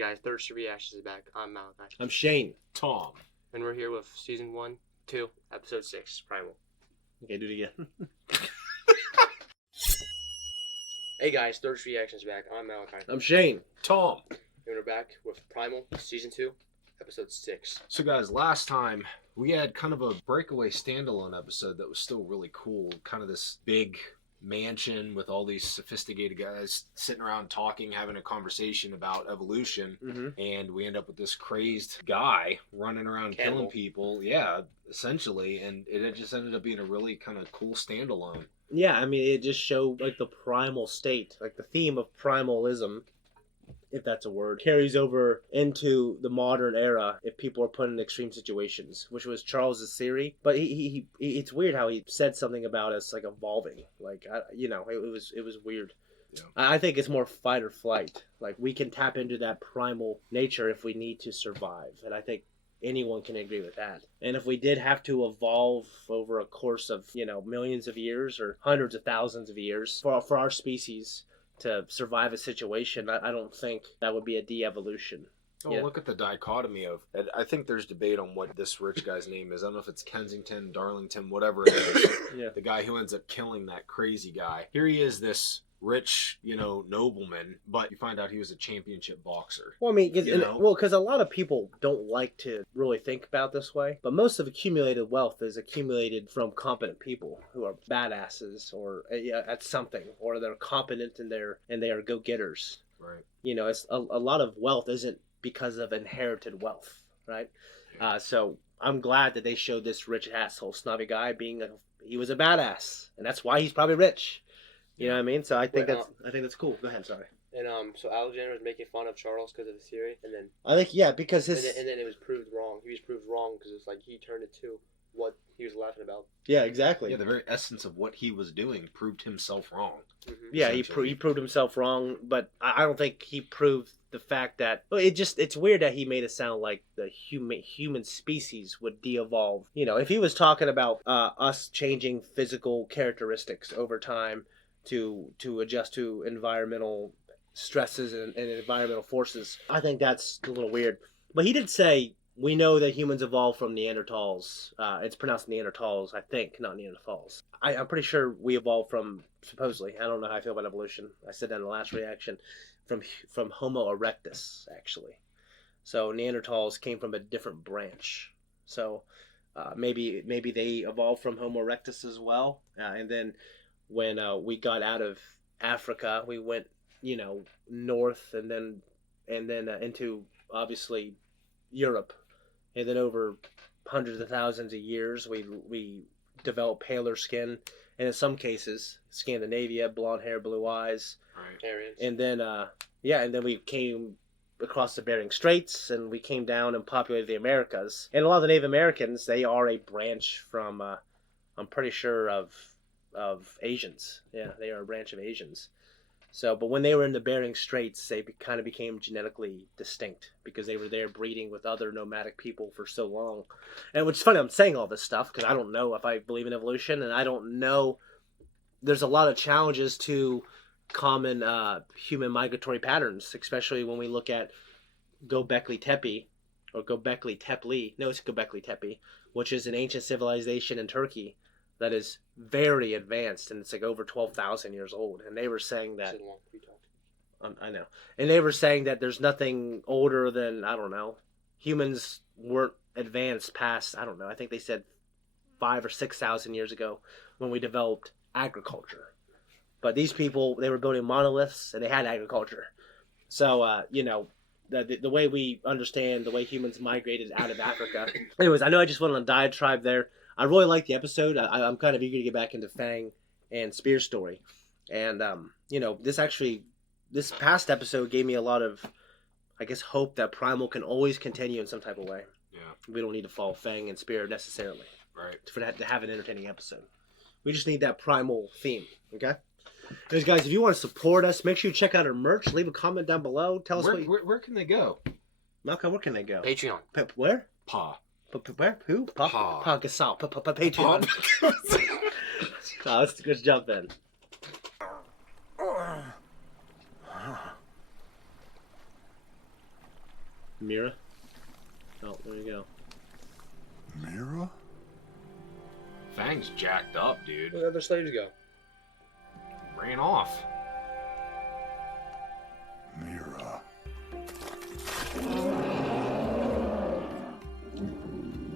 guys, ThirdStreet Reactions is back. I'm Malachi. I'm Shane. Tom. And we're here with Season 1, 2, Episode 6, Primal. Okay, do it again. Hey guys, ThirdStreet Reactions is back. I'm Malachi. I'm Shane. Tom. And we're back with Primal, Season 2, Episode 6. So guys, last time we had kind of a breakaway standalone episode that was still really cool. Kind of this big mansion with all these sophisticated guys sitting around talking, having a conversation about evolution. Mm-hmm. And we end up with this crazed guy running around killing people. Yeah, essentially. And it just ended up being a really kind of cool standalone. Yeah, I mean, it just showed like the primal state, like the theme of primalism, if that's a word, carries over into the modern era if people are put in extreme situations, which was Charles's theory. But he it's weird how he said something about us like evolving, like it was weird. Yeah. I think it's more fight or flight. Like we can tap into that primal nature if we need to survive, and I think anyone can agree with that. And if we did have to evolve over a course of millions of years or hundreds of thousands of years for our species to survive a situation, I don't think that would be a de-evolution. Oh, yeah. Look at the dichotomy of, I think there's debate on what this rich guy's name is. I don't know if it's Kensington, Darlington, whatever it is. Yeah. The guy who ends up killing that crazy guy. Here he is, this rich, nobleman, but you find out he was a championship boxer. Well, I mean, because a lot of people don't like to really think about this way, but most of accumulated wealth is accumulated from competent people who are badasses or at something, or they're competent and they are go-getters. Right. It's a lot of wealth isn't because of inherited wealth, right? Yeah. So I'm glad that they showed this rich asshole snobby guy he was a badass, and that's why he's probably rich. You know what I mean? So I think that's cool. Go ahead, sorry. And so Alexander was making fun of Charles because of the theory, and then I think because his and then it was proved wrong. He was proved wrong because it's like he turned it to what he was laughing about. Yeah, exactly. Yeah, the very essence of what he was doing proved himself wrong. Mm-hmm. Yeah, he proved himself wrong, but I don't think he proved the fact that it's weird that he made it sound like the human species would de-evolve. If he was talking about us changing physical characteristics over time to adjust to environmental stresses and environmental forces, I think that's a little weird. But he did say we know that humans evolved from Neanderthals. It's pronounced Neanderthals, I think, not Neanderthals. I'm pretty sure we evolved from, supposedly, I don't know how I feel about evolution. I said that in the last reaction, from Homo erectus, actually. So Neanderthals came from a different branch. So maybe they evolved from Homo erectus as well. And then when we got out of Africa, we went, north and then into obviously Europe, and then over hundreds of thousands of years, we developed paler skin, and in some cases, Scandinavia, blonde hair, blue eyes, right. Aryans. And then we came across the Bering Straits, and we came down and populated the Americas. And a lot of the Native Americans, they are a branch from, I'm pretty sure of Asians. Yeah, they are a branch of Asians. So, but when they were in the Bering Straits, they kind of became genetically distinct because they were there breeding with other nomadic people for so long. And which is funny, I'm saying all this stuff because I don't know if I believe in evolution, and I don't know. There's a lot of challenges to common human migratory patterns, especially when we look at Göbekli Tepe, or Göbekli Tepe. No, it's Göbekli Tepe, which is an ancient civilization in Turkey that is very advanced, and it's like over 12,000 years old. And they were saying that, I know, and they were saying that there's nothing older than, I don't know, humans weren't advanced past, I don't know, I think they said 5,000 or 6,000 years ago when we developed agriculture. But these people, they were building monoliths and they had agriculture. So, the way we understand the way humans migrated out of Africa. Anyways, I know I just went on a diatribe there. I really like the episode. I'm kind of eager to get back into Fang and Spear's story. And, this past episode gave me a lot of, I guess, hope that Primal can always continue in some type of way. Yeah. We don't need to follow Fang and Spear necessarily. Right. To have an entertaining episode. We just need that Primal theme, okay? Anyways, guys, if you want to support us, make sure you check out our merch. Leave a comment down below. Tell us where can they go? Malcolm, where can they go? Patreon. Where? Pa. Where? Who? Pa Gasol. Patreon. Let's jump in. Mira? Oh, there you go. Mira? Fang's jacked up, dude. Where the other slaves go? Ran off. Mira.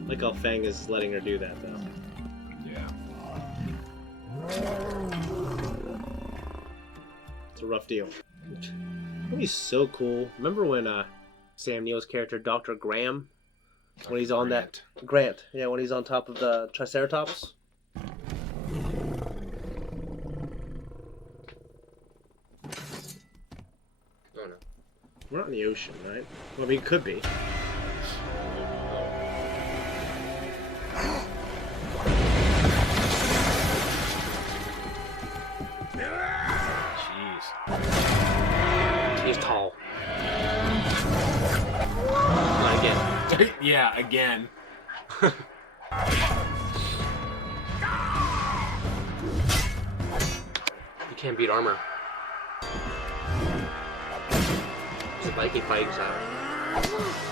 Like how Fang is letting her do that, though. Yeah. It's a rough deal. He's so cool. Remember when Sam Neill's character, Dr. Graham, when he's on that... Grant. Yeah, when he's on top of the Triceratops? Oh no. We're not in the ocean, right? Well, I mean, it could be. Jeez. He's tall. Not again. Yeah, again. You can't beat armor. It's a Viking fighting style.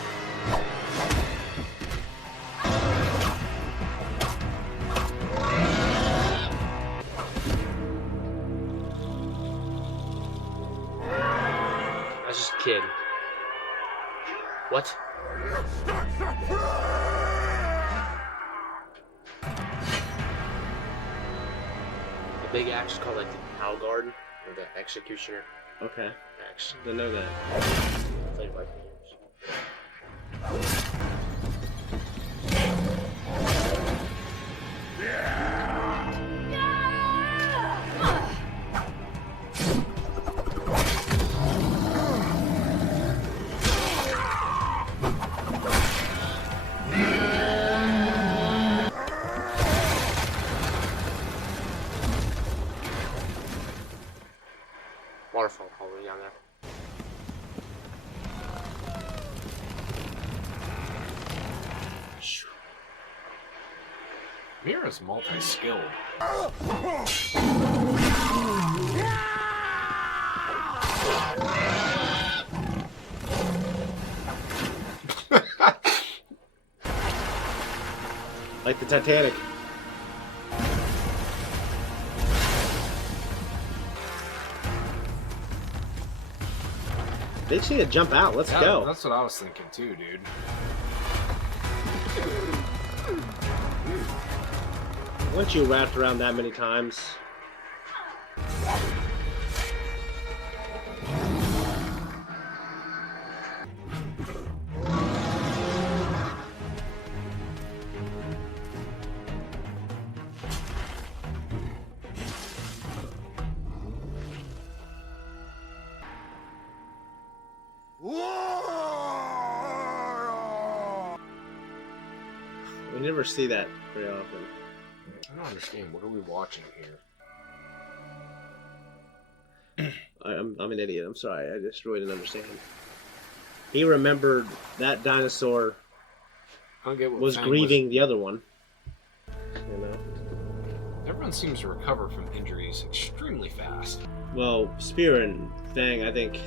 That's just a kid. What? The big axe is called like the Pow Guard or the Executioner Okay. axe. Didn't know that. Played Viking games. Waterfall probably down there. Mira's multi-skilled. Like the Titanic. They just need to jump out. Let's go. That's what I was thinking too, dude. Once you wrapped around that many times. We never see that very often. I don't understand. What are we watching here? I'm an idiot. I'm sorry. I just really didn't understand. He remembered that dinosaur I don't get what was Fang grieving the other one. You know? Everyone seems to recover from injuries extremely fast. Well, Spear and Fang, I think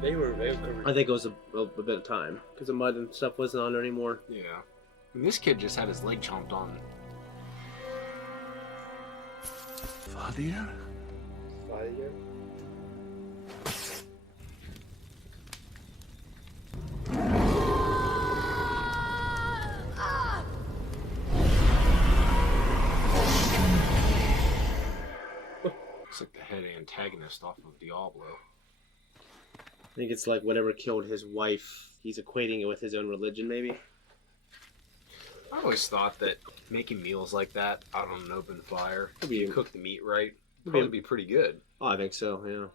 They were covered. it was a bit of time because the mud and stuff wasn't on there anymore. Yeah. And this kid just had his leg chomped on. Vidarr? Fire. Looks like the head antagonist off of Diablo. I think it's like whatever killed his wife, he's equating it with his own religion, maybe. I always thought that making meals like that out on an open fire, if Maybe- you cook the meat right, would Maybe- probably be pretty good. Oh, I think so, yeah.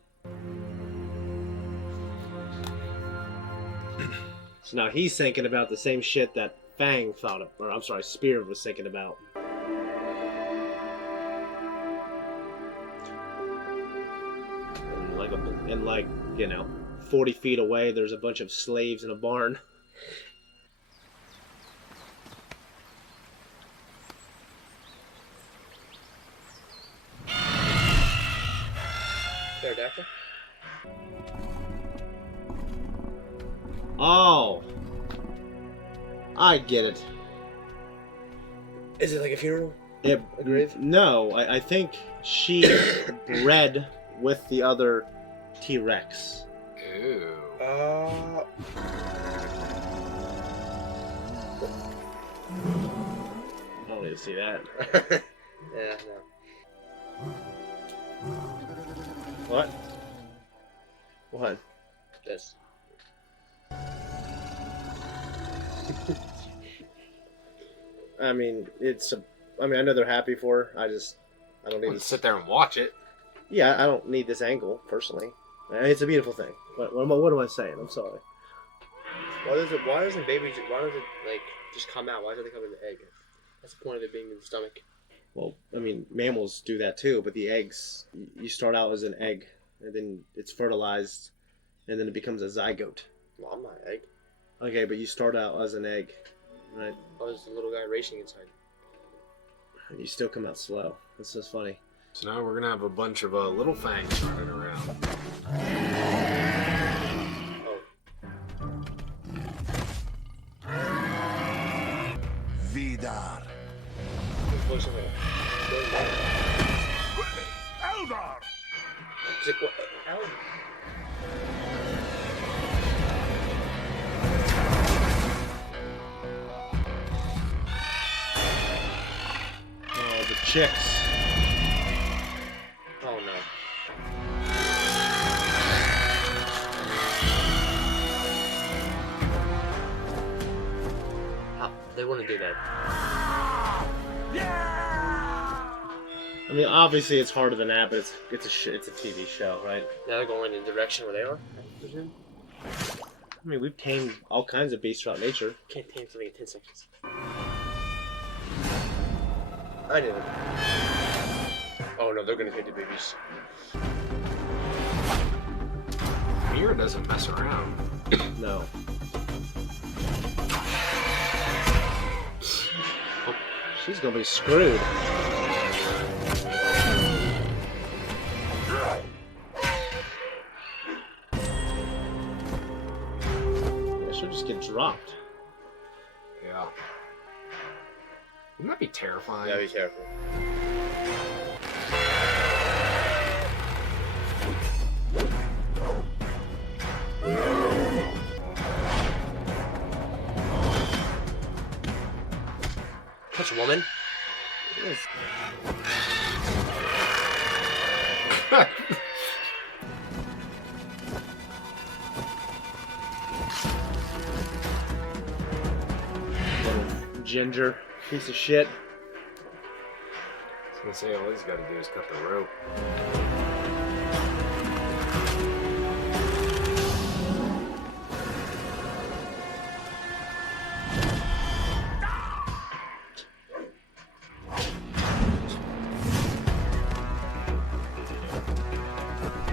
So now he's thinking about the same shit that Fang thought of, or I'm sorry, Spear was thinking about. And like, you know, 40 feet away, there's a bunch of slaves in a barn. Pterodactyl? Oh, I get it. Is it like a funeral? It, A grave? No, I think she bred with the other T-Rex. Ew. I don't need to see that. Yeah, no. What? What? This. I mean, I know they're happy for her. I don't need Let's to sit there and watch it. Yeah, I don't need this angle, personally. It's a beautiful thing. What am I saying? I'm sorry. Why doesn't baby like just come out? Why doesn't it come in the egg? That's the point of it being in the stomach. Well, I mean, mammals do that too, but the eggs, you start out as an egg, and then it's fertilized, and then it becomes a zygote. Well, I'm not an egg. Okay, but you start out as an egg, right? I was the little guy racing inside. And you still come out slow. That's just funny. So now we're gonna have a bunch of little fangs running around. Vidarr. Eldar. Is it what? Alan? Oh, the chicks. Oh no. How? They wouldn't do that. I mean, obviously it's harder than that, but it's a TV show, right? Now they're going in the direction where they are. I presume. I mean, we've tamed all kinds of beasts throughout nature. Can't tame something in 10 seconds. I did it. Oh no, they're gonna take the babies. Mira doesn't mess around. No. Oh, she's gonna be screwed. She'll just get dropped. Yeah. Wouldn't that be terrifying? Yeah, be careful. Catch a woman. Little ginger piece of shit. I was gonna say, all he's gotta do is cut the rope.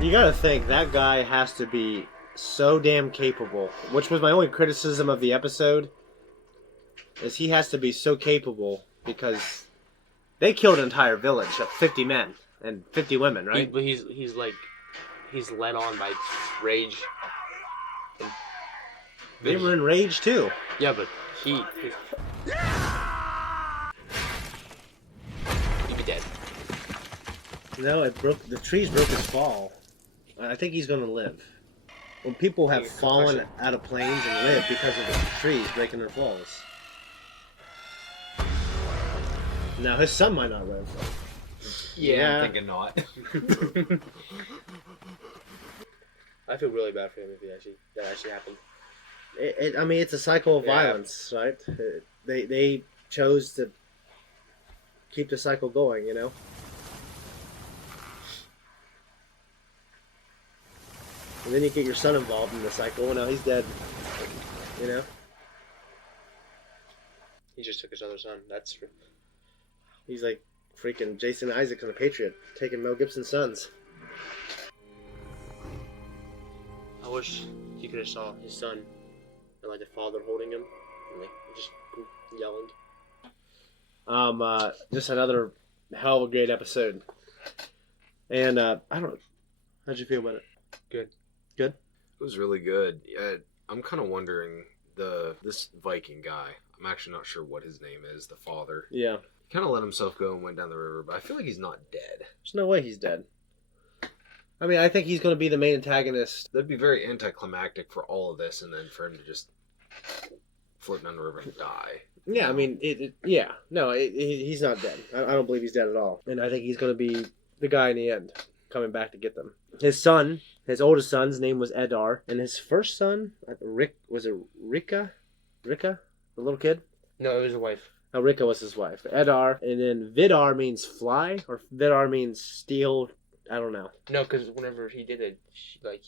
You gotta think, that guy has to be so damn capable, which was my only criticism of the episode, is he has to be so capable because they killed an entire village of 50 men and 50 women, right? But he's led on by rage. And They were enraged too. yeah, but he'd be dead. No, the trees broke his fall. I think he's gonna live. When people have fallen out of planes and lived because of the trees breaking their falls. Now his son might not live. Yeah, I'm thinking not. I feel really bad for him if that actually happened. I mean, it's a cycle of violence, right? They chose to keep the cycle going, you know? And then you get your son involved in the cycle, and now he's dead. You know? He just took his other son. That's true. He's like freaking Jason Isaacs in The Patriot, taking Mel Gibson's sons. I wish you could have saw his son and like the father holding him and like just yelling. Just another hell of a great episode. And I don't know, how'd you feel about it? Good. Good? It was really good. Yeah, I'm kind of wondering this Viking guy. I'm actually not sure what his name is, the father. Yeah. Kind of let himself go and went down the river, but I feel like he's not dead. There's no way he's dead. I mean, I think he's going to be the main antagonist. That'd be very anticlimactic for all of this, and then for him to just float down the river and die. Yeah, I mean, he's not dead. I don't believe he's dead at all. And I think he's going to be the guy in the end, coming back to get them. His son, his oldest son's name was Vidarr, and his first son, was it Rika? Rika? The little kid? No, it was a wife. Oh, Rika was his wife. Vidarr, and then Vidarr means fly, or Vidarr means steel. I don't know. No, because whenever he did it,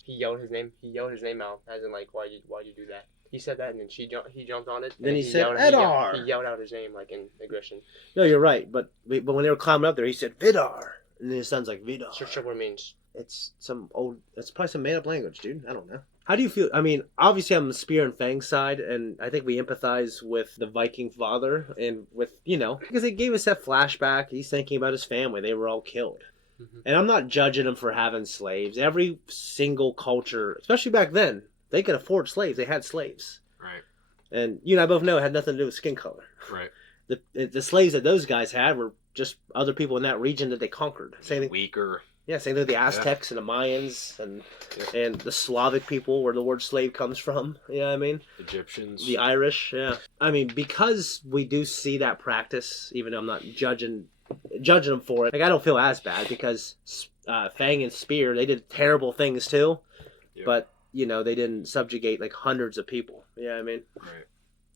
he yelled his name. He yelled his name out, as in why'd you do that? He said that, and then he jumped on it. Then he said Vidarr. He yelled out his name in aggression. No, you're right. But when they were climbing up there, he said Vidarr, and then his son's like Vidarr. Search up what it means. It's probably some made up language, dude. I don't know. How do you feel? I mean, obviously I'm the Spear and Fang side, and I think we empathize with the Viking father, and with, because he gave us that flashback. He's thinking about his family. They were all killed. Mm-hmm. And I'm not judging them for having slaves. Every single culture, especially back then, they could afford slaves. They had slaves. Right. And you and I both know it had nothing to do with skin color. Right. The slaves that those guys had were just other people in that region that they conquered. Same thing. Weaker. Yeah, same thing with the Aztecs and the Mayans and the Slavic people, where the word slave comes from. You know what I mean? Egyptians. The Irish, yeah. I mean, because we do see that practice, even though I'm not judging them for it, I don't feel as bad, because Fang and Spear, they did terrible things too, but, they didn't subjugate hundreds of people. You know what I mean? Right.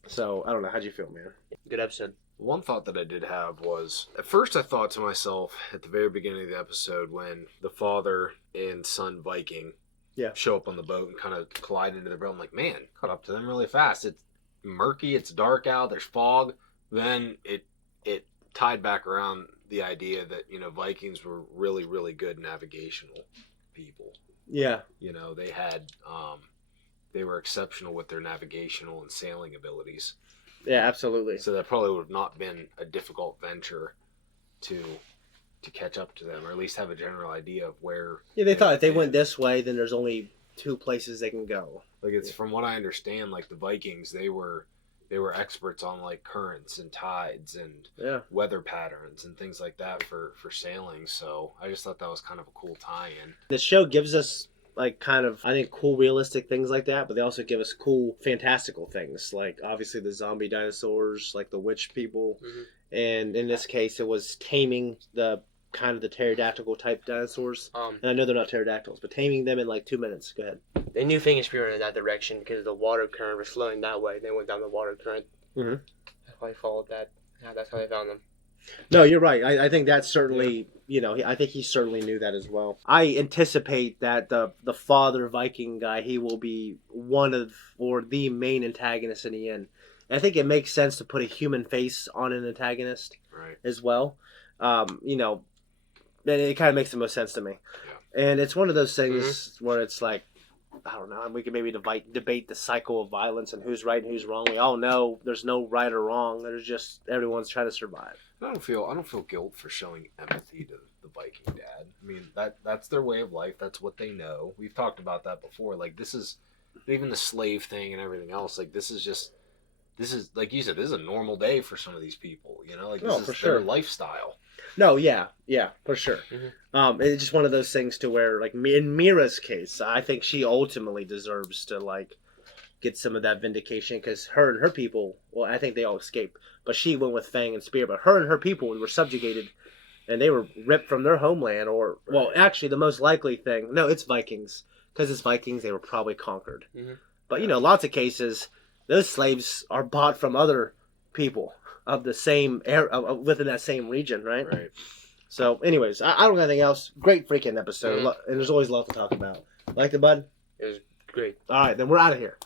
So, I don't know. How'd you feel, man? Good episode. One thought that I did have was, at first I thought to myself at the very beginning of the episode, when the father and son Viking show up on the boat and kind of collide into the boat, I'm like, man, caught up to them really fast. It's murky, it's dark out, there's fog. Then it tied back around the idea that, Vikings were really, really good navigational people. Yeah. They had, they were exceptional with their navigational and sailing abilities. Yeah, absolutely. So that probably would have not been a difficult venture to catch up to them, or at least have a general idea of where. Yeah, they thought if they went this way, then there's only two places they can go. It's from what I understand, the Vikings, they were experts on currents and tides and weather patterns and things like that for sailing. So I just thought that was kind of a cool tie-in. The show gives us I think cool realistic things like that, but they also give us cool fantastical things, obviously the zombie dinosaurs, the witch people, and in this case it was taming the pterodactyl type dinosaurs. And I know they're not pterodactyls, but taming them in 2 minutes. Go ahead. They knew Fang and Spear were in that direction because the water current was flowing that way. They went down the water current. Mm-hmm. That's why they followed that. Yeah, that's how they found them. No, you're right. I think that's certainly, I think he certainly knew that as well. I anticipate that the father Viking guy, he will be one of, or the main antagonist in the end. And I think it makes sense to put a human face on an antagonist as well. It kind of makes the most sense to me. Yeah. And it's one of those things where it's I don't know, we can maybe debate the cycle of violence and who's right and who's wrong. We all know there's no right or wrong. There's just everyone's trying to survive. I don't feel guilt for showing empathy to the Viking dad. I mean, that's their way of life. That's what they know. We've talked about that before. This is even the slave thing and everything else. This is like you said, this is a normal day for some of these people. This is their lifestyle. No, yeah, for sure. Mm-hmm. It's just one of those things to where, in Mira's case, I think she ultimately deserves to get some of that vindication, because her and her people, well, I think they all escaped, but she went with Fang and Spear. But her and her people were subjugated, and they were ripped from their homeland. Or, well, actually, the most likely thing, no, it's Vikings, because it's Vikings, they were probably conquered. Mm-hmm. But lots of cases, those slaves are bought from other people of the same within that same region, right? Right. So, anyways, I don't got anything else. Great freaking episode, and there's always love to talk about. Like the bud? It was great. All right, then we're out of here.